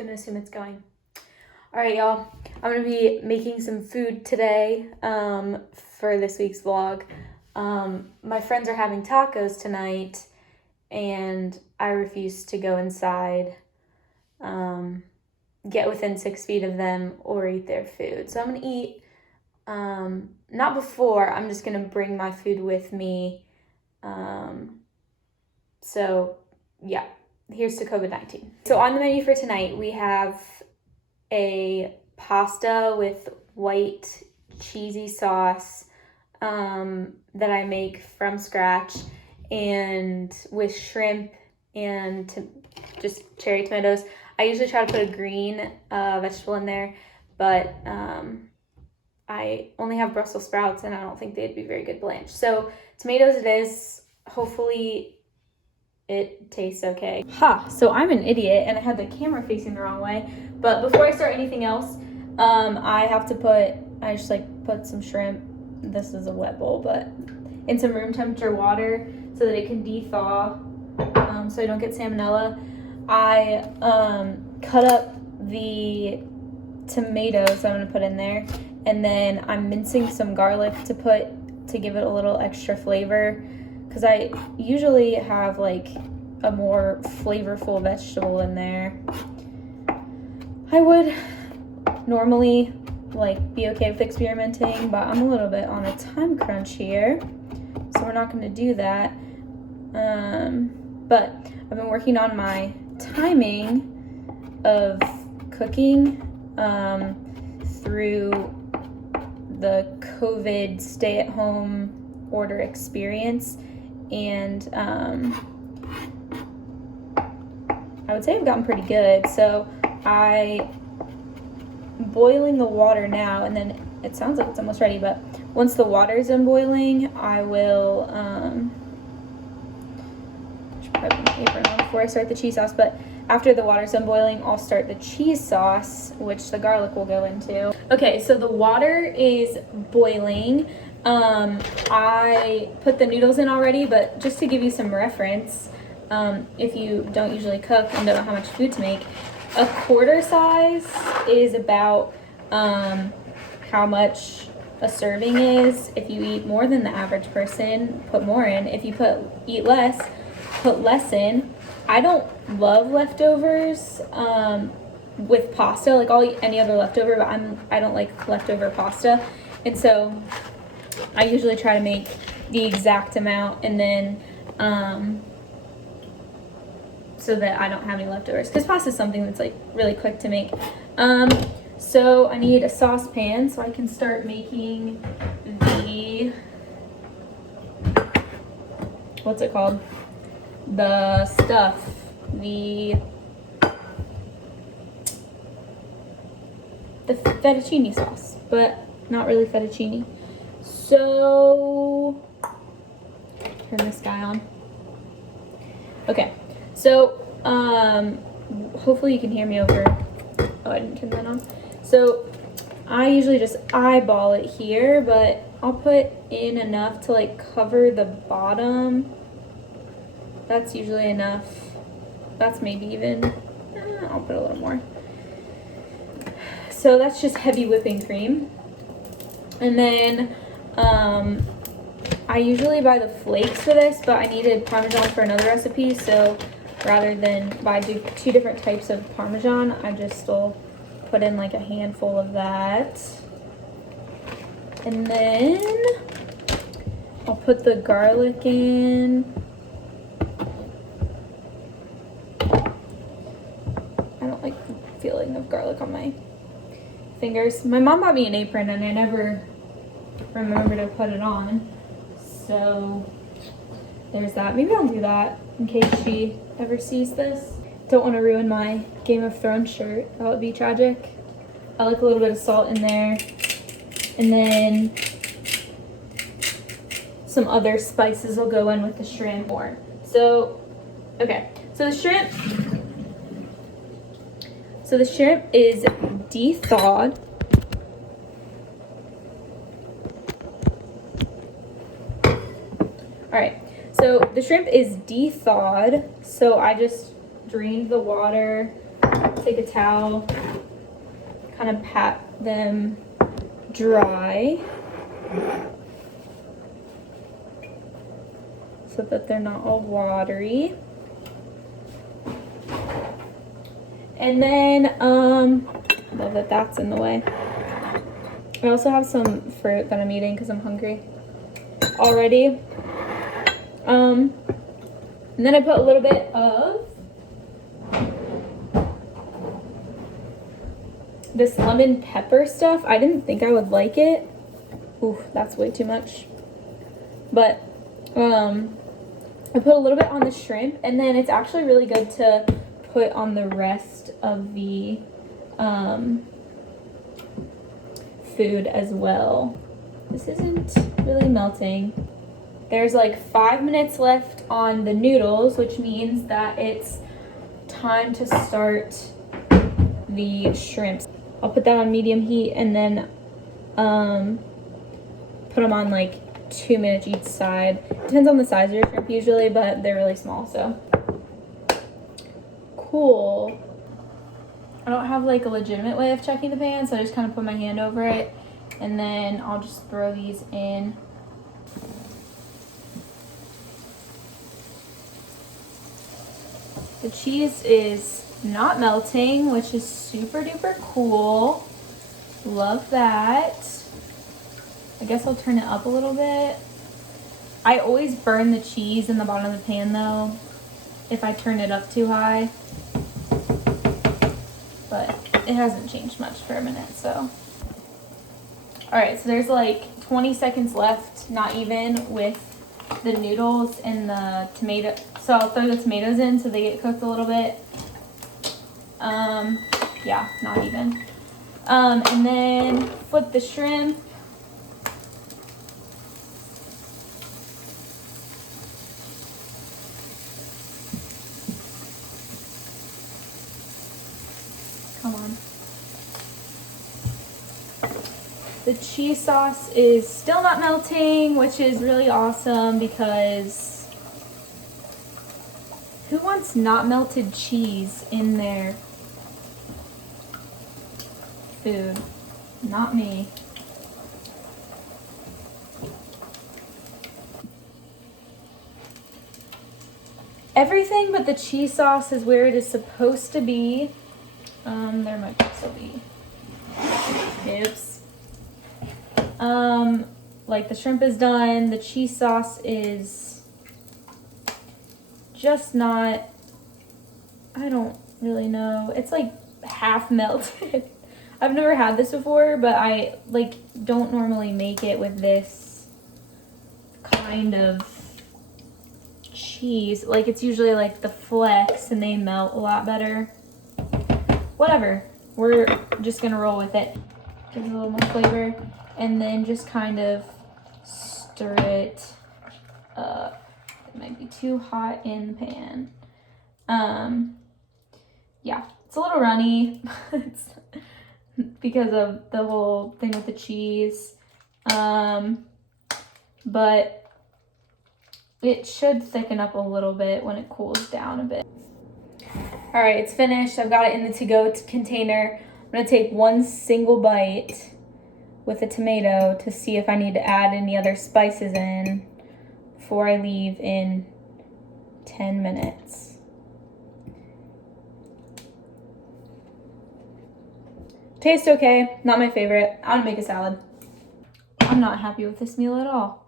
gonna assume it's going. All right, y'all. I'm gonna be making some food today for this week's vlog. My friends are having tacos tonight, and I refuse to go inside, get within 6 feet of them, or eat their food. So I'm gonna eat, not before, I'm just gonna bring my food with me. So yeah, here's to COVID-19. So on the menu for tonight, we have a pasta with white cheesy sauce that I make from scratch, and with shrimp and just cherry tomatoes. I usually try to put a green vegetable in there, but I only have Brussels sprouts and I don't think they'd be very good blanched. So tomatoes it is. Hopefully it tastes okay. So I'm an idiot and I had the camera facing the wrong way. But before I start anything else, I just put some shrimp, this is a wet bowl, but in some room temperature water so that it can de-thaw, so I don't get salmonella. I cut up the tomatoes I'm gonna put in there, and then I'm mincing some garlic to give it a little extra flavor, because I usually have like a more flavorful vegetable in there. I would normally be okay with experimenting, but I'm a little bit on a time crunch here, so we're not going to do that. But I've been working on my timing of cooking through the COVID stay-at-home order experience, and I would say I've gotten pretty good. So I'm boiling the water now, and then it sounds like it's almost ready, but once the water is done boiling, I will should probably put my apron on before I start the cheese sauce, but after the water's done boiling, I'll start the cheese sauce, which the garlic will go into. Okay, so the water is boiling. I put the noodles in already, but just to give you some reference, if you don't usually cook and don't know how much food to make, a quarter size is about how much a serving is. If you eat more than the average person, put more in. If you eat less, put less in. I don't love leftovers with pasta. I'll eat any other leftover, but I don't like leftover pasta, and so I usually try to make the exact amount, and then so that I don't have any leftovers, because pasta is something that's really quick to make. So I need a saucepan so I can start making the, what's it called? The stuff, the fettuccine sauce, but not really fettuccine. So turn this guy on. Okay, so hopefully you can hear me over. Oh, I didn't turn that on. So I usually just eyeball it here, but I'll put in enough to cover the bottom. That's usually enough. That's maybe even, I'll put a little more. So that's just heavy whipping cream. And then I usually buy the flakes for this, but I needed Parmesan for another recipe, so rather than buy two different types of Parmesan, I just will put in a handful of that. And then I'll put the garlic in. I don't like the feeling of garlic on my fingers. My mom bought me an apron and I never remember to put it on, so there's that. Maybe I'll do that in case she ever sees this. Don't want to ruin my Game of Thrones shirt. That would be tragic. I like a little bit of salt in there, and then some other spices will go in with the shrimp more. So okay, so the shrimp is de-thawed. Alright, so the shrimp is de-thawed, so I just drained the water take a towel, kind of pat them dry so that they're not all watery. And then, love that that's in the way. I also have some fruit that I'm eating because I'm hungry already. And then I put a little bit of this lemon pepper stuff. I didn't think I would like it. Ooh, that's way too much. But I put a little bit on the shrimp, and then it's actually really good to put on the rest of the food as well. This isn't really melting. There's like 5 minutes left on the noodles, which means that it's time to start the shrimps. I'll put that on medium heat and then put them on like 2 minutes each side. Depends on the size of your shrimp usually, but they're really small, so. Cool. I don't have like a legitimate way of checking the pan, so I just kind of put my hand over it and then I'll just throw these in. The cheese is not melting, which is super duper cool. Love that. I guess I'll turn it up a little bit. I always burn the cheese in the bottom of the pan though, if I turn it up too high. But it hasn't changed much for a minute, so. All right, so there's like 20 seconds left, not even, with the noodles and the tomato. So I'll throw the tomatoes in so they get cooked a little bit. Yeah, not even. And then flip the shrimp. Come on. The cheese sauce is still not melting, which is really awesome because who wants not melted cheese in their food? Not me. Everything but the cheese sauce is where it is supposed to be. There might still be. Oops. Like the shrimp is done. The cheese sauce is just not, I don't really know. It's like half melted. I've never had this before, but I like don't normally make it with this kind of cheese. Like it's usually like the flecks and they melt a lot better. Whatever, we're just gonna roll with it. Gives it a little more flavor, and then just kind of stir it up. It might be too hot in the pan. Yeah, it's a little runny. It's because of the whole thing with the cheese. But it should thicken up a little bit when it cools down a bit. All right, it's finished. I've got it in the to-go container. I'm gonna take one single bite with a tomato to see if I need to add any other spices in before I leave in 10 minutes. Tastes okay, not my favorite. I'm gonna make a salad. I'm not happy with this meal at all.